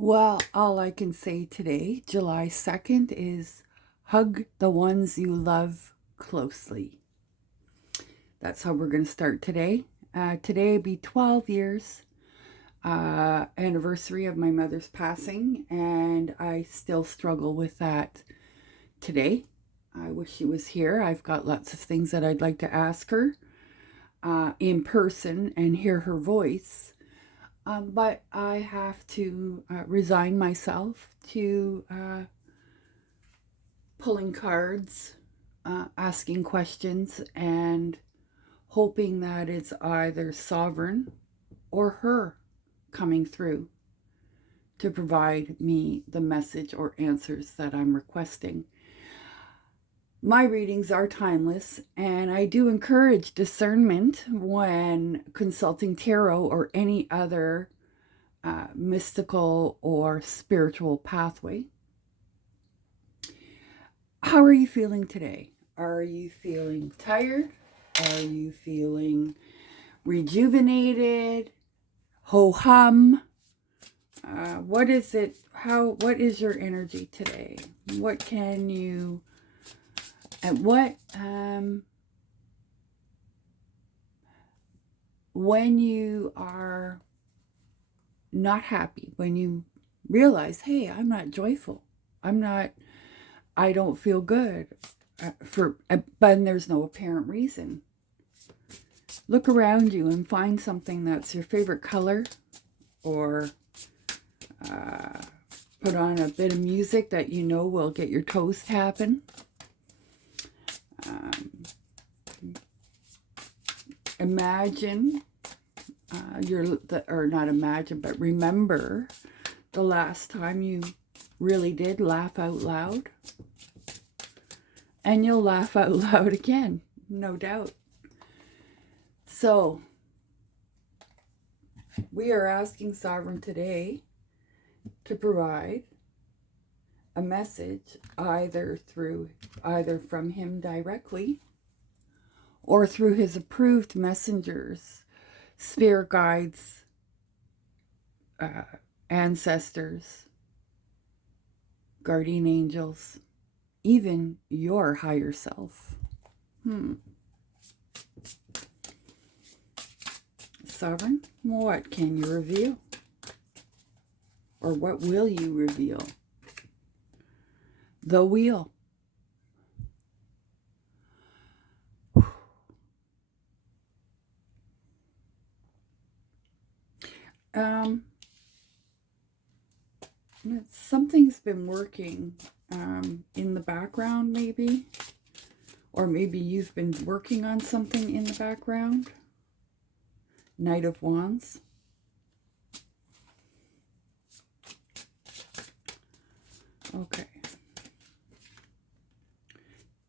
Well, all I can say today, July 2nd, is hug the ones you love closely. That's how we're going to start today. Today will be 12 years anniversary of my mother's passing, and I still struggle with that today. I wish she was here. I've got lots of things that I'd like to ask her in person and hear her voice. But I have to resign myself to pulling cards, asking questions, and hoping that it's either sovereign or her coming through to provide me the message or answers that I'm requesting. My readings are timeless, and I do encourage discernment when consulting tarot or any other mystical or spiritual pathway. How are you feeling today? Are you feeling tired? Are you feeling rejuvenated? Ho hum? What is it? What is your energy today? What can you, and when you are not happy, when you realize, hey, I'm not joyful, I don't feel good, but there's no apparent reason. Look around you and find something that's your favorite color, or put on a bit of music that you know will get your toes tapping. Imagine or not imagine, but remember the last time you really did laugh out loud. And you'll laugh out loud again, no doubt. So, we are asking Sovereign today to provide a message either from him directly or through his approved messengers, spirit guides, ancestors, guardian angels, even your higher self. Sovereign, what can you reveal? Or what will you reveal? The wheel. Something's been working in the background, maybe. Or maybe you've been working on something in the background. Knight of Wands. Okay.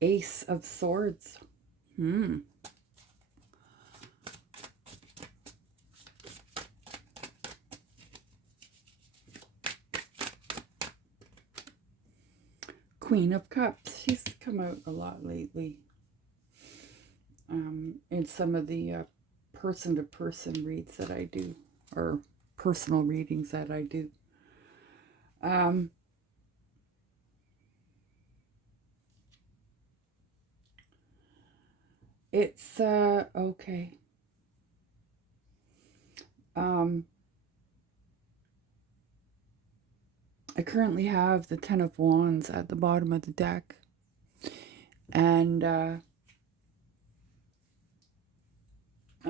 Ace of Swords. Queen of Cups. She's come out a lot lately. In some of the person-to-person reads that I do, or personal readings that I do. It's okay. I currently have the Ten of Wands at the bottom of the deck, and I'm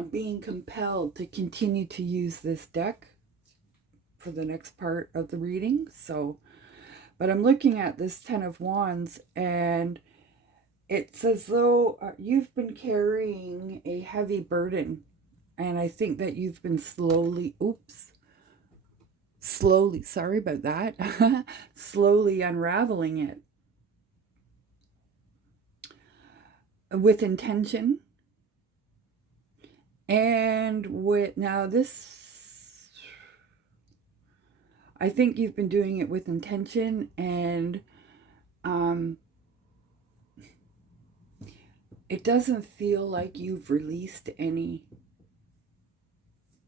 being compelled to continue to use this deck for the next part of the reading. But I'm looking at this Ten of Wands, and it's as though you've been carrying a heavy burden, and I think that you've been slowly, sorry about that, slowly unraveling it with intention. And I think you've been doing it with intention, and it doesn't feel like you've released any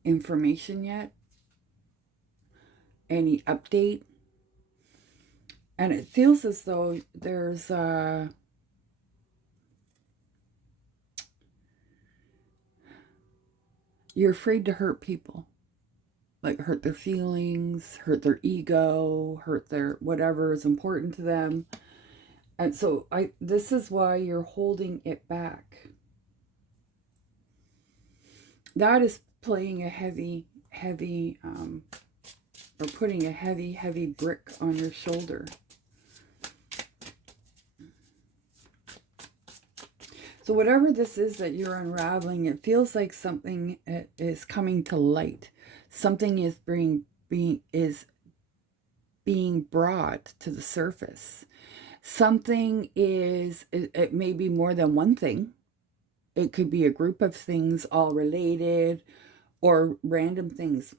information yet. any update. And it feels as though there's you're afraid to hurt people. Like hurt their feelings, hurt their ego, hurt their whatever is important to them. And so this is why you're holding it back. That is playing a heavy, or putting a heavy brick on your shoulder. So whatever this is that you're unraveling, it feels like something is coming to light. Something is being brought to the surface. Something is, it may be more than one thing. It could be a group of things all related or random things.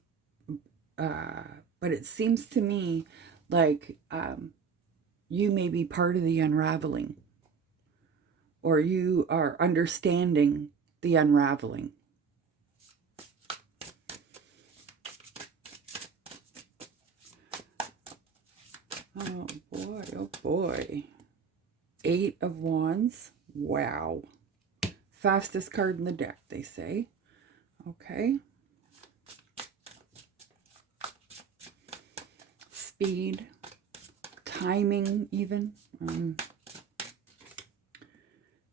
But it seems to me like you may be part of the unraveling, or you are understanding the unraveling. Oh boy, oh boy. 8 of Wands. Wow. Fastest card in the deck, they say. Okay. Speed. Timing, even.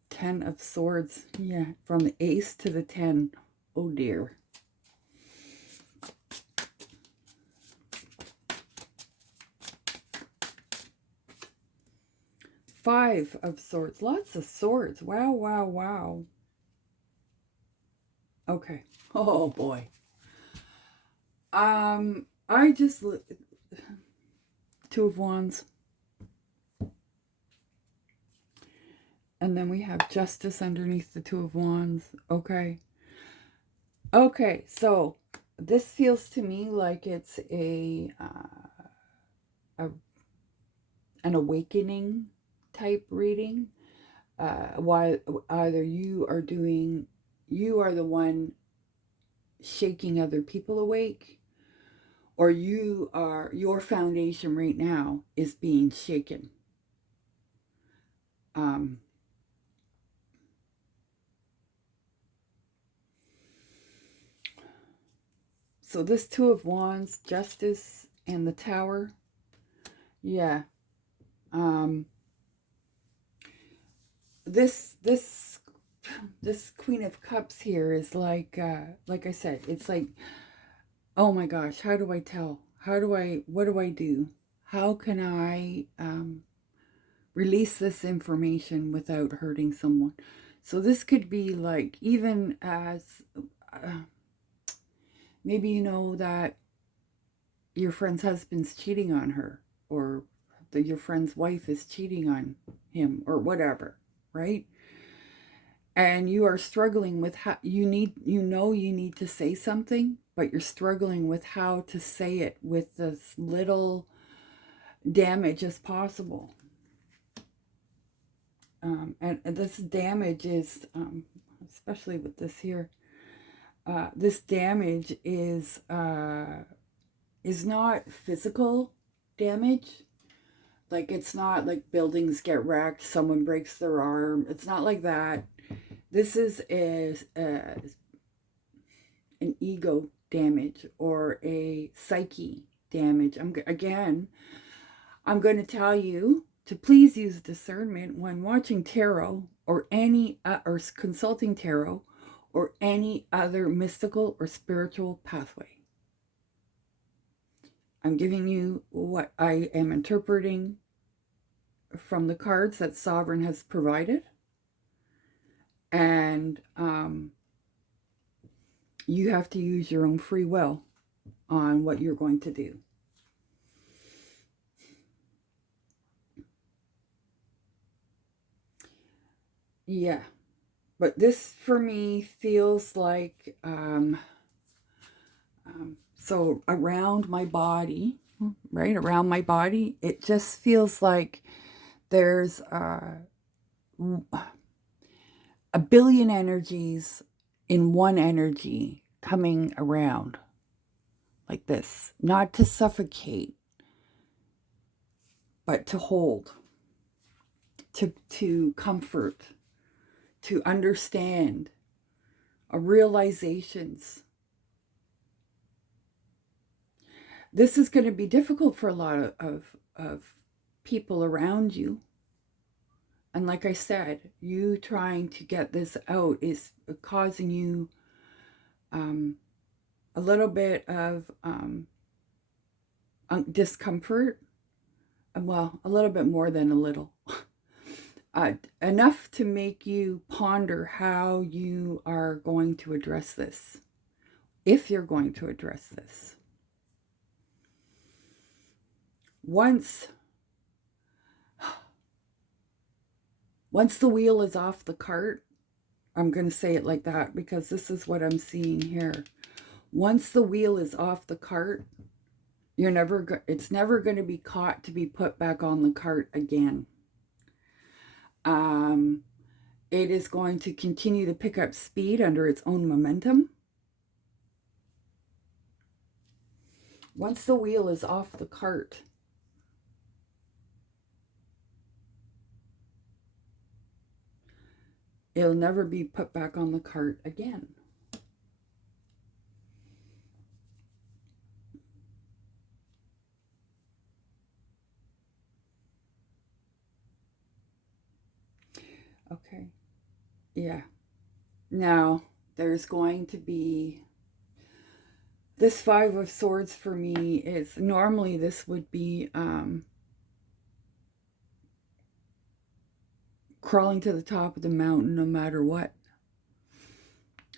10 of Swords. Yeah, from the Ace to the 10. Oh dear. Five of Swords. Lots of swords. Wow, wow, wow. Okay. Oh boy. I just 2 of Wands. And then we have Justice underneath the 2 of Wands. Okay. Okay, so this feels to me like it's an awakening type reading. Why either you are the one shaking other people awake, or your foundation right now is being shaken. So this 2 of Wands, Justice, and the Tower. Yeah. This Queen of Cups here is like I said, it's like, oh my gosh, how do I tell? What do I do? How can I release this information without hurting someone? So this could be like, even as maybe you know that your friend's husband's cheating on her, or your friend's wife is cheating on him, or whatever, right? And you are struggling with how you need to say something, but you're struggling with how to say it with as little damage as possible. And this damage is, especially with this here, this damage is not physical damage. Like, it's not like buildings get wrecked, someone breaks their arm. It's not like that. This is an ego damage or a psyche damage. I'm going to tell you to please use discernment when watching tarot or or consulting tarot or any other mystical or spiritual pathway. I'm giving you what I am interpreting from the cards that Sovereign has provided. And you have to use your own free will on what you're going to do. Yeah. But this, for me, feels like, so around my body, right? Around my body, it just feels like there's a billion energies in one energy coming around. like this. Not to suffocate, but to hold, to comfort, to understand, realizations. This is going to be difficult for a lot of people around you. And like I said, you trying to get this out is causing you a little bit of discomfort. Well, a little bit more than a little. Enough to make you ponder how you are going to address this, if you're going to address this. Once the wheel is off the cart, I'm going to say it like that because this is what I'm seeing here. Once the wheel is off the cart, it's never going to be caught to be put back on the cart again. It is going to continue to pick up speed under its own momentum. Once the wheel is off the cart, it'll never be put back on the cart again. Okay. Yeah. Now, there's going to be... This Five of Swords for me is... Normally, this would be... crawling to the top of the mountain no matter what.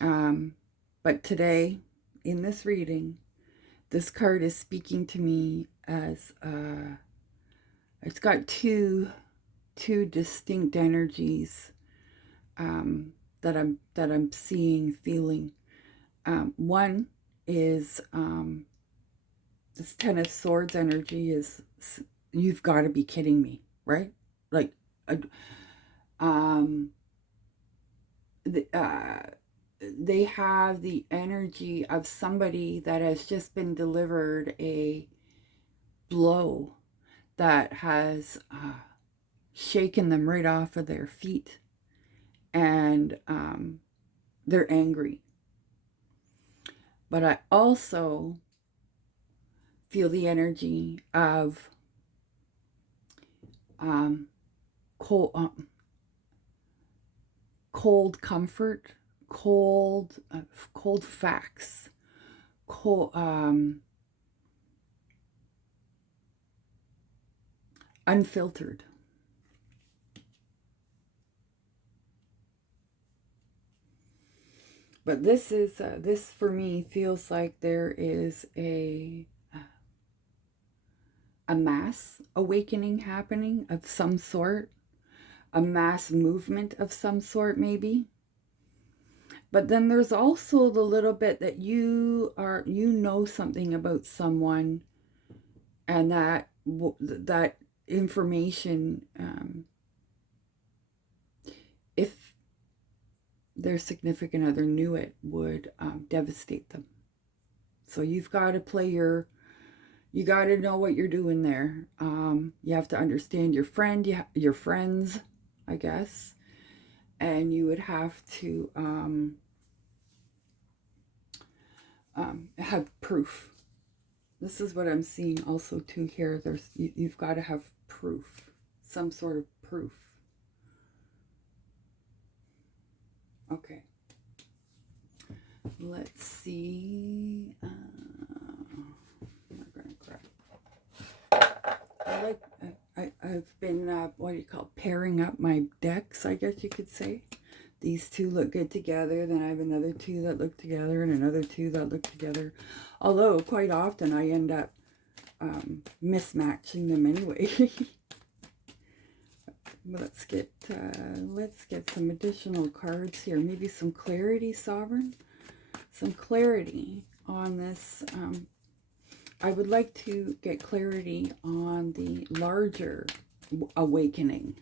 But today, in this reading, this card is speaking to me as... it's got two distinct energies that I'm seeing, feeling. One is this Ten of Swords energy is, you've got to be kidding me, right? Like, they have the energy of somebody that has just been delivered a blow that has shaken them right off of their feet, and they're angry. But I also feel the energy of cold comfort, cold facts, unfiltered. But this is this for me feels like there is a mass awakening happening of some sort, a mass movement of some sort maybe. But then there's also the little bit that you know something about someone, and that information, if their significant other knew it, would devastate them. So you've got to you got to know what you're doing there. You have to understand your friends, I guess. And you would have to have proof. This is what I'm seeing also too here. You've got to have proof, some sort of proof. Okay. Let's see. We're gonna grab. I've been what do you call, pairing up my decks, I guess you could say. These two look good together. Then I have another two that look together, and another two that look together. Although quite often I end up mismatching them anyway. Let's get some additional cards here. Maybe some clarity, Sovereign. Some clarity on this. I would like to get clarity on the larger awakening.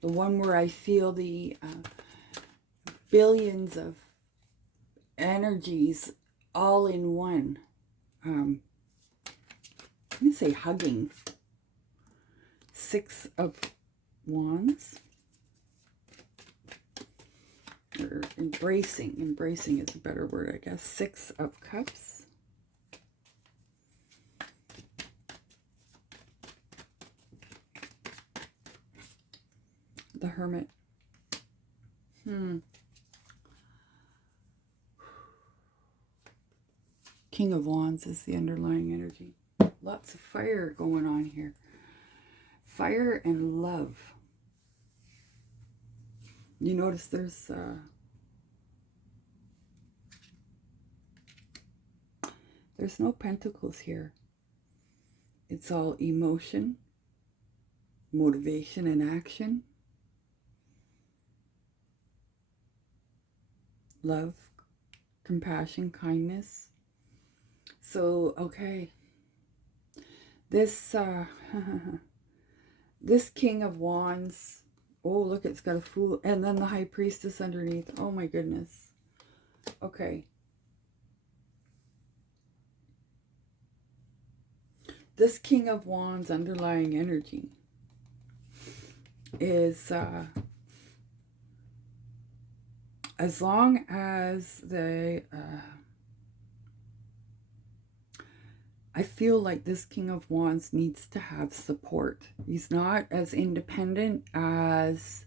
The one where I feel the billions of energies all in one. I'm going to say hugging. 6 of Wands. Or embracing. Embracing is a better word, I guess. 6 of Cups. The Hermit. King of Wands is the underlying energy. Lots of fire going on here. Fire and love. You notice there's no pentacles here. It's all emotion, motivation, and action. Love, compassion, kindness. So, okay. This this King of Wands, oh, look, it's got a Fool, and then the High Priestess underneath. Oh, my goodness. Okay. This King of Wands underlying energy is, as long as they, I feel like this King of Wands needs to have support. He's not as independent as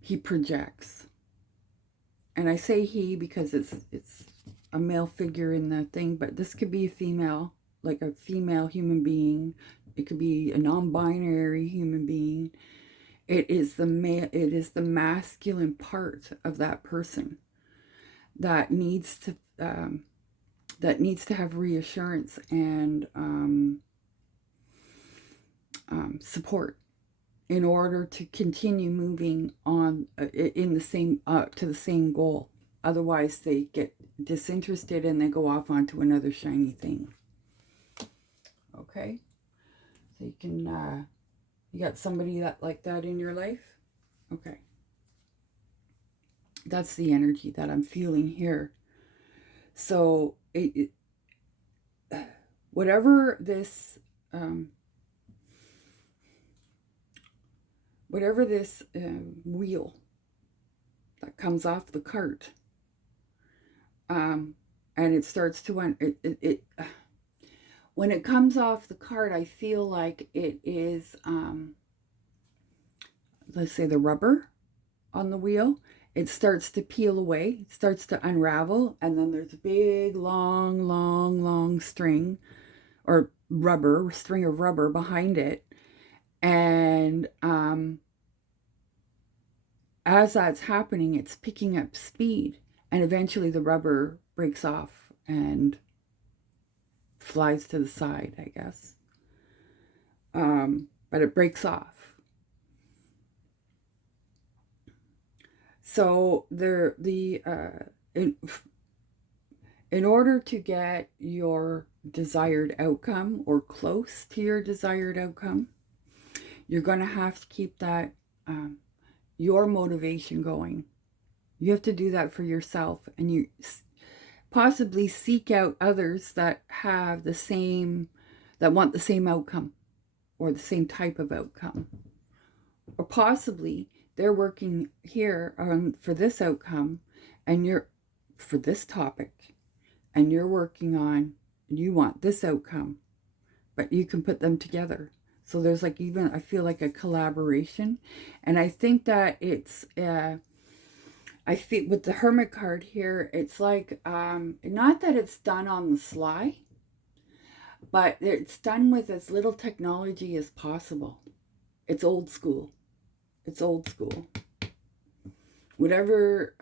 he projects. And I say he because it's a male figure in the thing, but this could be a female, like a female human being. It could be a non-binary human being. It is the masculine part of that person that needs to have reassurance and support in order to continue moving on in the same to the same goal. Otherwise, they get disinterested and they go off onto another shiny thing. Okay, so you can you got somebody like that in your life. Okay, that's the energy that I'm feeling here. So whatever this wheel that comes off the cart, and it starts to when it comes off the cart, I feel like it is let's say the rubber on the wheel. It starts to peel away, it starts to unravel, and then there's a big long string or string of rubber behind it. And as that's happening, it's picking up speed, and eventually the rubber breaks off and flies to the side, I guess. But it breaks off. So in order to get your desired outcome or close to your desired outcome, you're going to have to keep that your motivation going. You have to do that for yourself, and you possibly seek out others that have that want the same outcome or the same type of outcome, or possibly they're working here for this outcome, and you're for this topic, and you're working on, you want this outcome, but you can put them together. So there's like even, I feel like a collaboration. And I think that it's, I think with the Hermit card here, it's like, not that it's done on the sly, but it's done with as little technology as possible. It's old school. It's old school. Whatever,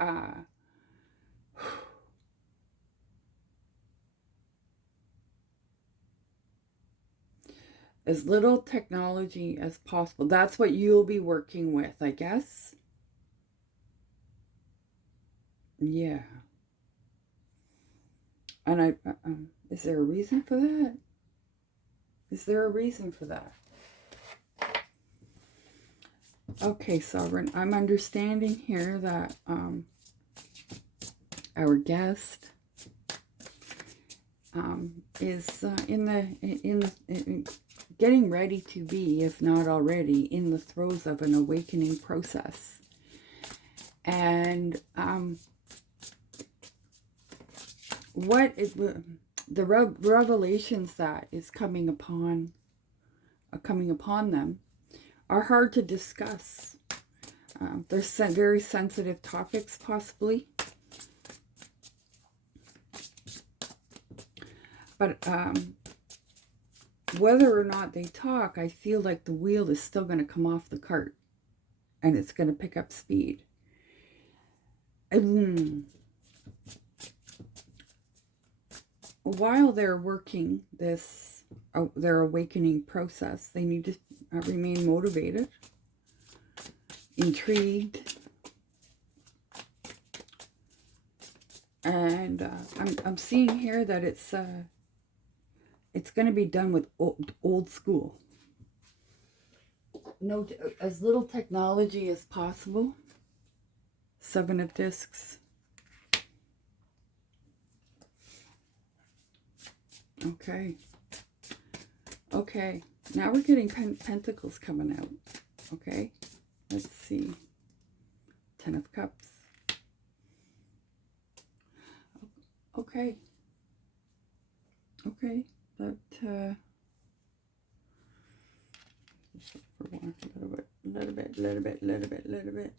as little technology as possible. That's what you'll be working with, I guess. Yeah. And is there a reason for that? Is there a reason for that? Okay, Sovereign, I'm understanding here that our guest is getting ready to be, if not already, in the throes of an awakening process. And what is the revelations that is coming upon them are hard to discuss. They're very sensitive topics, possibly. But whether or not they talk, I feel like the wheel is still going to come off the cart. And it's going to pick up speed. While they're working this, their awakening process, they need to remain motivated, intrigued, and I'm seeing here that it's going to be done with old school. No, as little technology as possible. 7 of discs. Okay. Okay. Now we're getting pentacles coming out. Okay. Let's see. 10 of cups. Okay. Okay. That, just look for one. Little bit.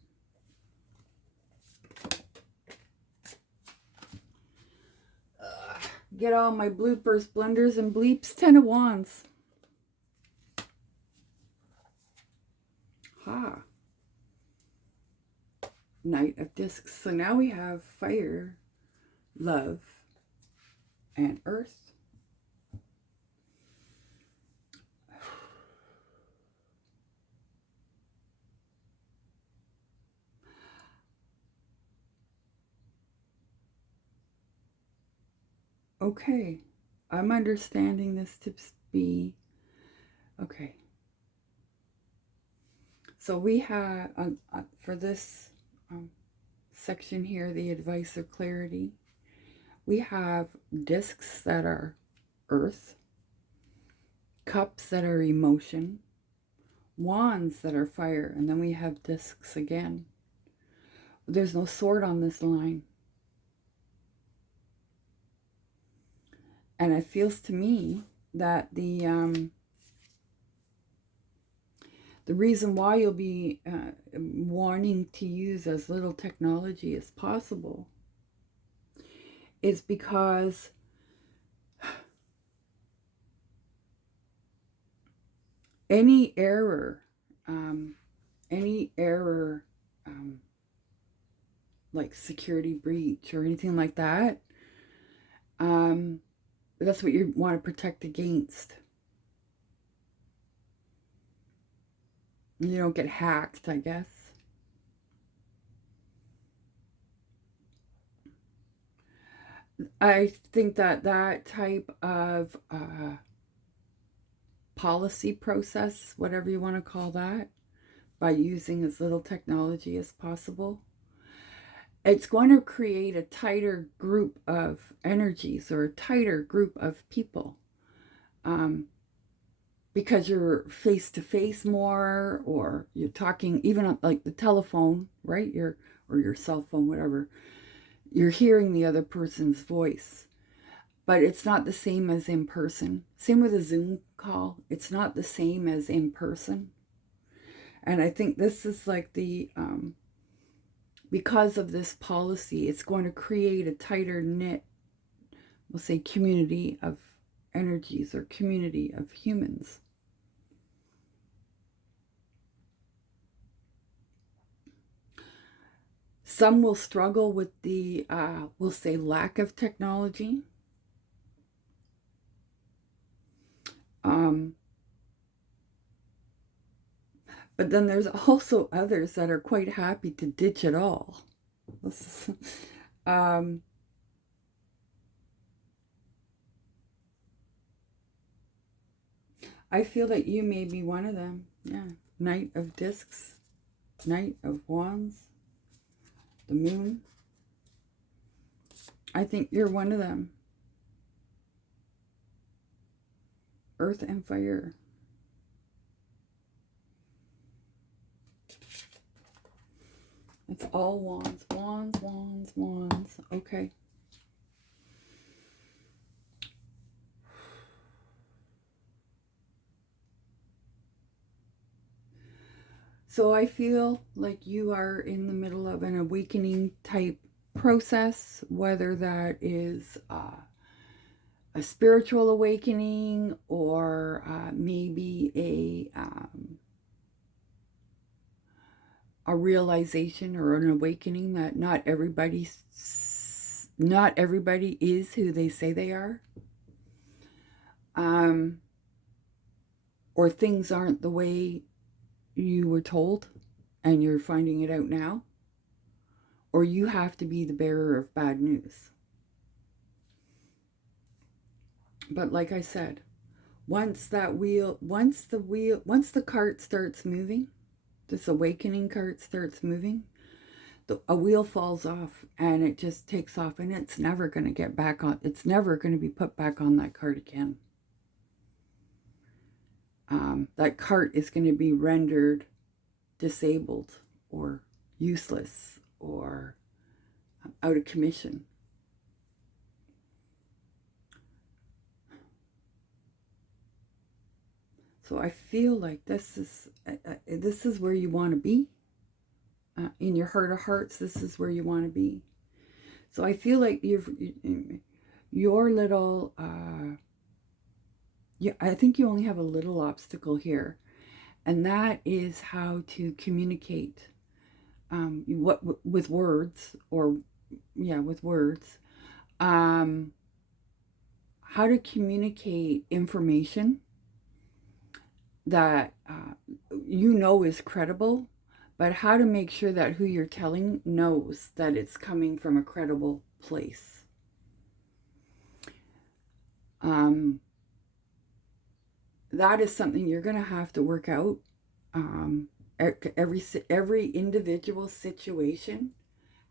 Get all my bloopers, blunders, and bleeps. 10 of wands. Ha. Knight of discs. So now we have fire, love, and earth. Okay, I'm understanding this to be, okay. So we have, for this section here, the advice or clarity, we have discs that are earth, cups that are emotion, wands that are fire, and then we have discs again. There's no sword on this line. And it feels to me that the reason why you'll be wanting to use as little technology as possible is because any error, like security breach or anything like that, that's what you want to protect against. You don't get hacked, I guess. I think that that type of policy process, whatever you want to call that, by using as little technology as possible, it's going to create a tighter group of energies or a tighter group of people. Because you're face-to-face more, or you're talking, even on, like the telephone, right? Or your cell phone, whatever. You're hearing the other person's voice. But it's not the same as in person. Same with a Zoom call. It's not the same as in person. And I think this is like the, because of this policy, it's going to create a tighter knit, we'll say, community of energies or community of humans. Some will struggle with the, we'll say, lack of technology. But then there's also others that are quite happy to ditch it all. I feel that you may be one of them. Yeah. Knight of discs, Knight of wands, the moon. I think you're one of them. Earth and fire. It's all wands, wands, wands, wands. Okay. So I feel like you are in the middle of an awakening type process, whether that is a spiritual awakening or maybe a realization or an awakening that not everybody is who they say they are, or things aren't the way you were told and you're finding it out now, or you have to be the bearer of bad news. But like I said, once the cart starts moving, this awakening cart starts moving, a wheel falls off and it just takes off, and it's never going to get back on. It's never going to be put back on that cart again. That cart is going to be rendered disabled or useless or out of commission. So I feel like this is where you want to be. In your heart of hearts, this is where you want to be. So I feel like your little, I think you only have a little obstacle here, and that is how to communicate with words, with words, how to communicate information that is credible, but how to make sure that who you're telling knows that it's coming from a credible place. That is something you're going to have to work out. Every individual situation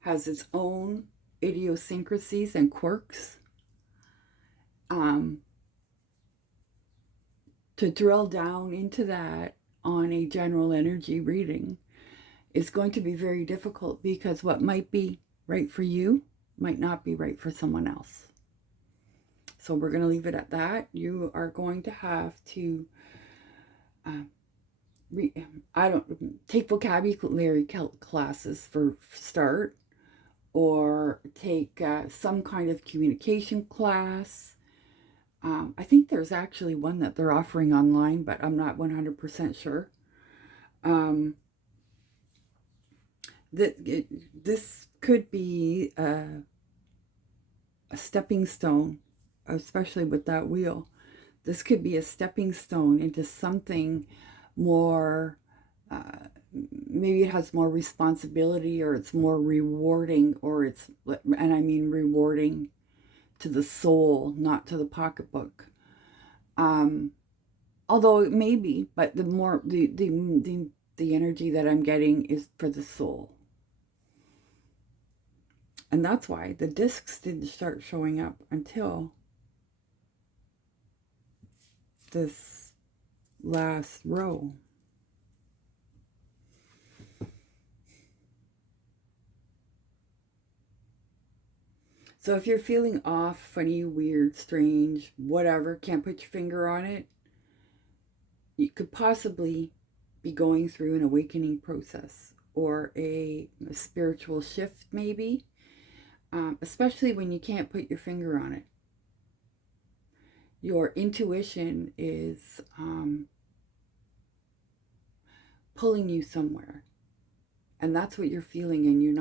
has its own idiosyncrasies and quirks. To drill down into that on a general energy reading is going to be very difficult, because what might be right for you might not be right for someone else. So we're going to leave it at that. You are going to have to take vocabulary classes for start, or take some kind of communication class. I think there's actually one that they're offering online, but I'm not 100% sure. This could be a stepping stone, especially with that wheel. This could be a stepping stone into something more, maybe it has more responsibility, or it's more rewarding, and I mean rewarding to the soul, not to the pocketbook. Although it may be, but the energy that I'm getting is for the soul. And that's why the discs didn't start showing up until this last row. So if you're feeling off, funny, weird, strange, whatever, can't put your finger on it, you could possibly be going through an awakening process, or a spiritual shift maybe, especially when you can't put your finger on it. Your intuition is pulling you somewhere, and that's what you're feeling, and you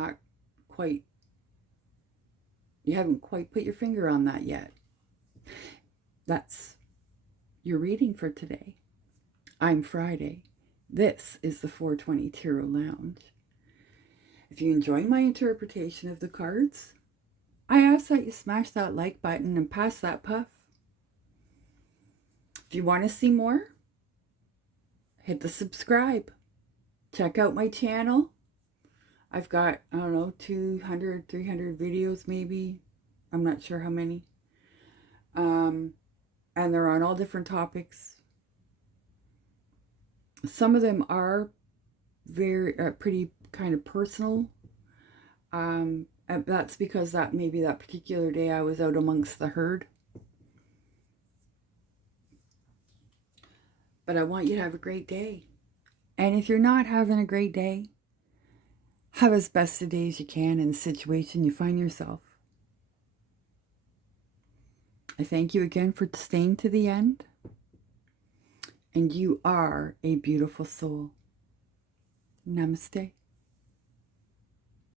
haven't quite put your finger on that yet. That's your reading for today. I'm Friday. This is the 420 Tarot Lounge. If you enjoy my interpretation of the cards, I ask that you smash that like button and pass that puff. If you want to see more, hit the subscribe. Check out my channel. I've got, 200, 300 videos maybe. I'm not sure how many. And and they're on all different topics. Some of them are very pretty kind of personal. And that's because that maybe that particular day I was out amongst the herd. But I want you to have a great day. And if you're not having a great day, have as best a day as you can in the situation you find yourself. I thank you again for staying to the end. And you are a beautiful soul. Namaste.